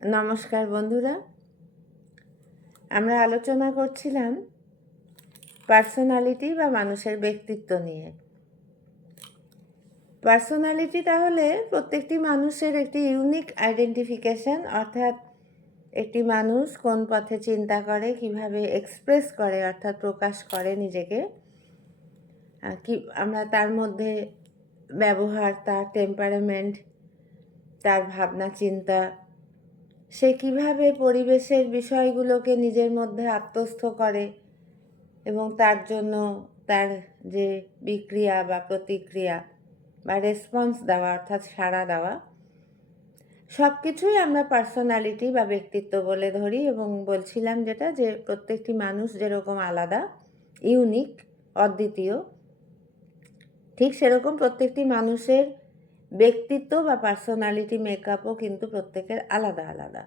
নমস্কার বন্ধুরা, আমরা আলোচনা করছিলাম পার্সোনালিটি বা মানুষের ব্যক্তিত্ব নিয়ে। পার্সোনালিটি তাহলে প্রত্যেকটি মানুষের একটি ইউনিক আইডেন্টিফিকেশন, অর্থাৎ একটি মানুষ কোন পথে চিন্তা করে, কিভাবে এক্সপ্রেস করে অর্থাৎ প্রকাশ করে নিজেকে, কি আমরা তার মধ্যে ব্যবহার, তার টেম্পারামেন্ট, তার ভাবনা চিন্তা, সে কিভাবে পরিবেশের বিষয়গুলোকে নিজের মধ্যে আত্মস্থ করে এবং তার জন্য তার যে বিক্রিয়া বা প্রতিক্রিয়া বা রেসপন্স দেওয়া অর্থাৎ সাড়া দেওয়া, সব কিছুই আমরা পার্সোনালিটি বা ব্যক্তিত্ব বলে ধরি। এবং বলছিলাম যেটা, যে প্রত্যেকটি মানুষ যেরকম আলাদা, ইউনিক, অদ্বিতীয়, ঠিক সেরকম প্রত্যেকটি মানুষের ব্যক্তিত্ব বা পার্সোনালিটি মেকআপও কিন্তু প্রত্যেকের আলাদা আলাদা।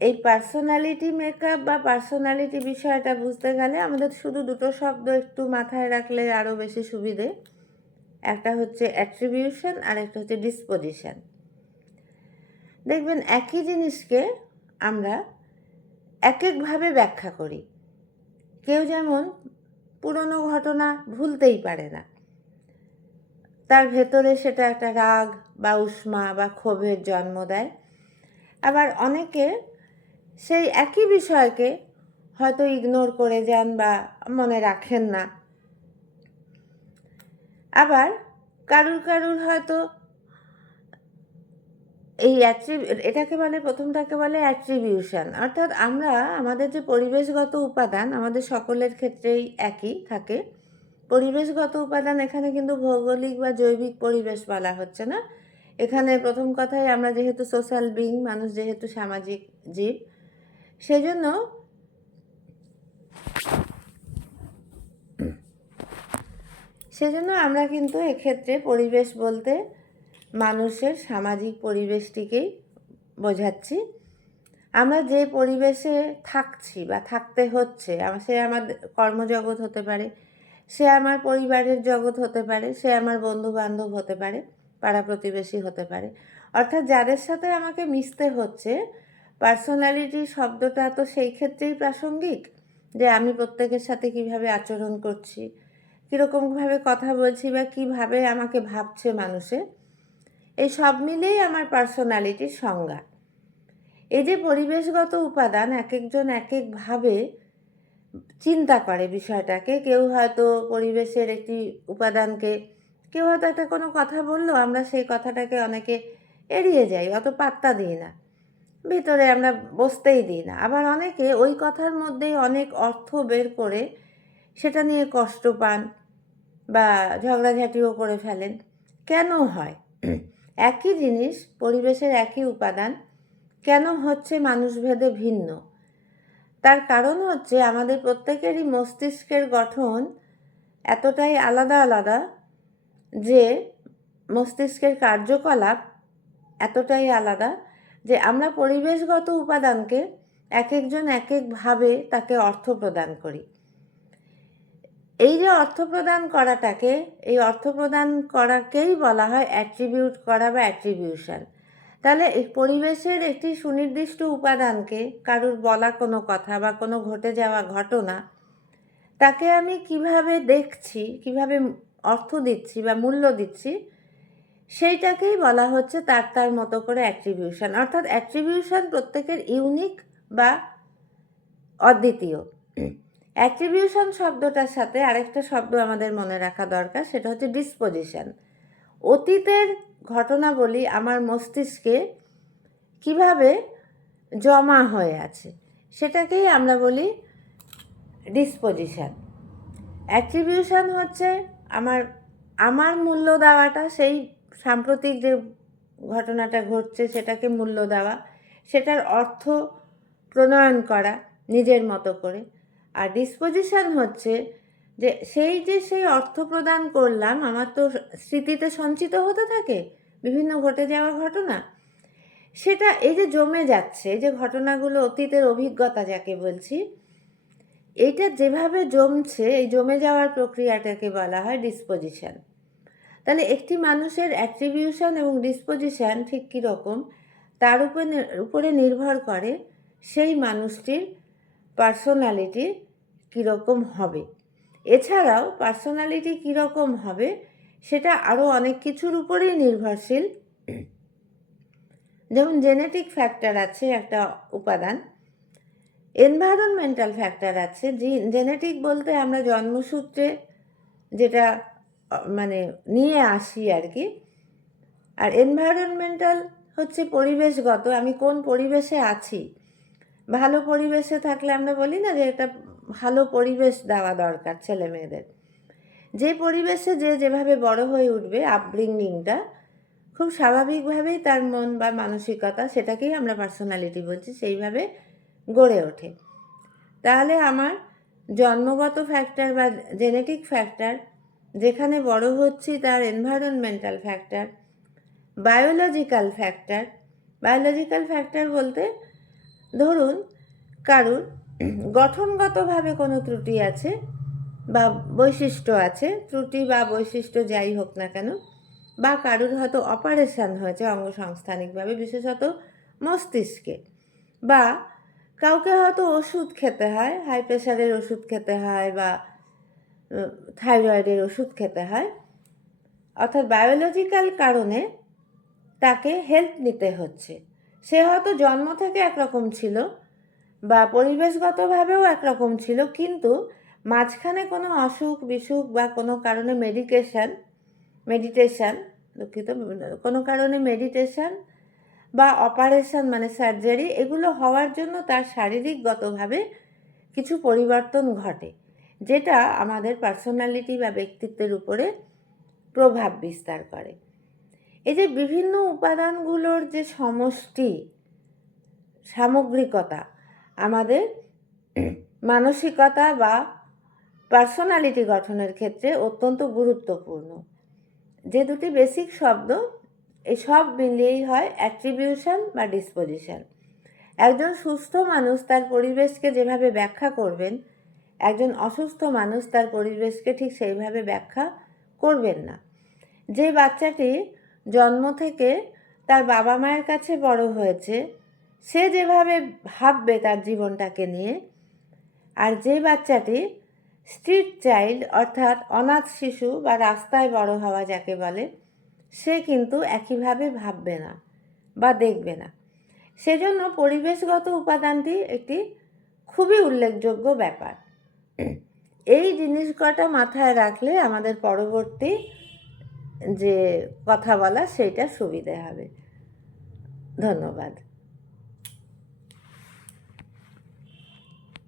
এই পার্সোনালিটি মেকআপ বা পার্সোনালিটি বিষয়টা বুঝতে গেলে আমাদের শুধু দুটো শব্দ একটু মাথায় রাখলে আরও বেশি সুবিধে। একটা হচ্ছে অ্যাট্রিবিউশন আর একটা হচ্ছে ডিসপোজিশন। দেখবেন একই জিনিসকে আমরা এক একভাবে ব্যাখ্যা করি। কেউ যেমন পুরনো ঘটনা ভুলতেই পারে না, তার ভেতরে সেটা একটা রাগ বা উষ্মা বা ক্ষোভের জন্ম দেয়। আবার অনেকে সেই একই বিষয়কে হয়তো ইগনোর করে যান বা মনে রাখেন না। আবার কারুর হয়তো এই এটাকে বলে, প্রথমটাকে বলে অ্যাট্রিবিউশন, অর্থাৎ আমরা আমাদের যে পরিবেশগত উপাদান আমাদের সকলের ক্ষেত্রেই একই থাকে। পরিবেশগত উপাদান এখানে কিন্তু ভৌগোলিক বা জৈবিক পরিবেশ বলা হচ্ছে না। এখানে প্রথম কথাই আমরা যেহেতু সোশ্যাল বিং, মানুষ যেহেতু সামাজিক জীব, সেজন্য আমরা কিন্তু এক্ষেত্রে পরিবেশ বলতে মানুষের সামাজিক পরিবেশটিকেই বোঝাচ্ছি। আমরা যে পরিবেশে থাকছি বা থাকতে হচ্ছে, সে আমার কর্মজগৎ হতে পারে, সে আমার পরিবারের জগৎ হতে পারে, সে আমার বন্ধুবান্ধব হতে পারে, পাড়া প্রতিবেশী হতে পারে, অর্থাৎ যাদের সাথে আমাকে মিশতে হচ্ছে। পার্সোনালিটি শব্দটা তো সেই ক্ষেত্রেই প্রাসঙ্গিক, যে আমি প্রত্যেকের সাথে কিভাবে আচরণ করছি, কীরকমভাবে কথা বলছি বা কীভাবে আমাকে ভাবছে মানুষে, এই সব মিলেই আমার পার্সোনালিটির সংজ্ঞা। এই যে পরিবেশগত উপাদান এক একজন এক একভাবে চিন্তা করে বিষয়টাকে। কেউ হয়তো পরিবেশের একটি উপাদানকে, কেউ হয়তো একটা কোনো কথা বললো, আমরা সেই কথাটাকে অনেকে এড়িয়ে যাই, অত পাত্তা দিই না, ভিতরে আমরা বসতেই দিই না। আবার অনেকে ওই কথার মধ্যেই অনেক অর্থ বের করে সেটা নিয়ে কষ্ট পান বা ঝগড়াঝাটিও করে ফেলেন। কেন হয়? একই জিনিস, পরিবেশের একই উপাদান, কেন হচ্ছে মানুষভেদে ভিন্ন? তার কারণ হচ্ছে আমাদের প্রত্যেকেরই মস্তিষ্কের গঠন এতটাই আলাদা আলাদা যে মস্তিষ্কের কার্যকলাপ এতটাই আলাদা যে আমরা পরিবেশগত উপাদানকে এক একজন এক একভাবে তাকে অর্থ প্রদান করি। এই যে অর্থ প্রদান করাটাকে, এই অর্থ প্রদান করাকেই বলা হয় অ্যাট্রিবিউট করা বা অ্যাট্রিবিউশন। তাহলে এই পরিবেশের একটি সুনির্দিষ্ট উপাদানকে, কারুর বলা কোনো কথা বা কোনো ঘটে যাওয়া ঘটনা, তাকে আমি কিভাবে দেখছি, কিভাবে অর্থ দিচ্ছি বা মূল্য দিচ্ছি, সেইটাকেই বলা হচ্ছে তার মতো করে অ্যাট্রিবিউশন। অর্থাৎ অ্যাট্রিবিউশন প্রত্যেকের ইউনিক বা অদ্বিতীয়। অ্যাট্রিবিউশন শব্দটার সাথে আরেকটা শব্দ আমাদের মনে রাখা দরকার, সেটা হচ্ছে ডিসপোজিশন। অতীতের ঘটনাবলী আমার মস্তিষ্কে কিভাবে জমা হয়ে আছে, সেটাকেই আমরা বলি ডিসপোজিশন। অ্যাট্রিবিউশন হচ্ছে আমার মূল্য দেওয়াটা, সেই সাম্প্রতিক যে ঘটনাটা ঘটছে সেটাকে মূল্য দেওয়া, সেটার অর্থ প্রণয়ন করা নিজের মতো করে। আর ডিসপোজিশন হচ্ছে যে সেই অর্থ প্রদান করলাম, আমার তো স্মৃতিতে সঞ্চিত হতে থাকে বিভিন্ন ঘটে যাওয়া ঘটনা, সেটা এই যে জমে যাচ্ছে, যে ঘটনাগুলো অতীতের অভিজ্ঞতা যাকে বলছি, এইটা যেভাবে জমছে, এই জমে যাওয়ার প্রক্রিয়াটাকে বলা হয় ডিসপোজিশন। তাহলে একটি মানুষের অ্যাট্রিবিউশন এবং ডিসপোজিশন ঠিক কীরকম, তার উপরে নির্ভর করে সেই মানুষটির পার্সোনালিটি কীরকম হবে। এছাড়াও পার্সোনালিটি কীরকম হবে সেটা আরও অনেক কিছুর উপরেই নির্ভরশীল। যেমন জেনেটিক ফ্যাক্টর আছে একটা উপাদান, এনভায়রনমেন্টাল ফ্যাক্টর আছে। জেনেটিক বলতে আমরা জন্মসূত্রে যেটা মানে নিয়ে আসি আর কি, আর এনভায়রনমেন্টাল হচ্ছে পরিবেশগত, আমি কোন পরিবেশে আছি। ভালো পরিবেশে থাকলে আমরা বলি না যে একটা ভালো পরিবেশ দেওয়া দরকার ছেলে মেয়েদের। যে পরিবেশে যে যেভাবে বড় হয়ে উঠবে, আপব্রিঙ্গিংটা খুব স্বাভাবিকভাবেই তার মন বা মানসিকতা, সেটাকেই আমরা পার্সোনালিটি বলছি, সেইভাবে গড়ে ওঠে। তাহলে আমার জন্মগত ফ্যাক্টর বা জেনেটিক ফ্যাক্টর যেখানে বড় হচ্ছি তার environmental factor, biological factor. Biological factor বলতে ধরুন কারুর গঠনগতভাবে কোনো ত্রুটি আছে বা বৈশিষ্ট্য আছে, ত্রুটি বা বৈশিষ্ট্য যাই হোক না কেন, বা কারুর হয়তো অপারেশান হয়েছে অঙ্গসংস্থানিকভাবে, বিশেষত মস্তিষ্কে, বা কাউকে হয়তো ওষুধ খেতে হয়, হাই প্রেশারের ওষুধ খেতে হয় বা থাইরয়েডের ওষুধ খেতে হয়, অর্থাৎ বায়োলজিক্যাল কারণে তাকে হেল্প নিতে হচ্ছে। সে হয়তো জন্ম থেকে একরকম ছিল বা পরিবেশগতভাবেও একরকম ছিল, কিন্তু মাঝখানে কোনো অসুখ বিসুখ বা কোনো কারণে কোনো কারণে মেডিটেশন বা অপারেশন মানে সার্জারি, এগুলো হওয়ার জন্য তার শারীরিকগতভাবে কিছু পরিবর্তন ঘটে, যেটা আমাদের পার্সোনালিটি বা ব্যক্তিত্বের উপরে প্রভাব বিস্তার করে। এই যে বিভিন্ন উপাদানগুলোর যে সমষ্টি, সামগ্রিকতা আমাদের মানসিকতা বা পার্সোনালিটি গঠনের ক্ষেত্রে অত্যন্ত গুরুত্বপূর্ণ। যে দুটি বেসিক শব্দ, এই সব মিলিয়েই হয় অ্যাট্রিবিউশন বা ডিসপোজিশন। একজন সুস্থ মানুষ তার পরিবেশকে যেভাবে ব্যাখ্যা করবেন, একজন অসুস্থ মানুষ তার পরিবেশকে ঠিক সেইভাবে ব্যাখ্যা করবেন না। যে বাচ্চাটি জন্ম থেকে তার বাবা মায়ের কাছে বড় হয়েছে, সে যেভাবে ভাববে তার জীবনটাকে নিয়ে, আর যে বাচ্চাটি স্ট্রিট চাইল্ড অর্থাৎ অনাথ শিশু বা রাস্তায় বড় হওয়া যাকে বলে, সে কিন্তু একইভাবে ভাববে না বা দেখবে না। সেজন্য পরিবেশগত উপাদানটি একটি খুবই উল্লেখযোগ্য ব্যাপার। এই জিনিস কটা মাথায় রাখলে আমাদের পরবর্তী যে কথা বলা সেইটা সুবিধে হবে। ধন্যবাদ।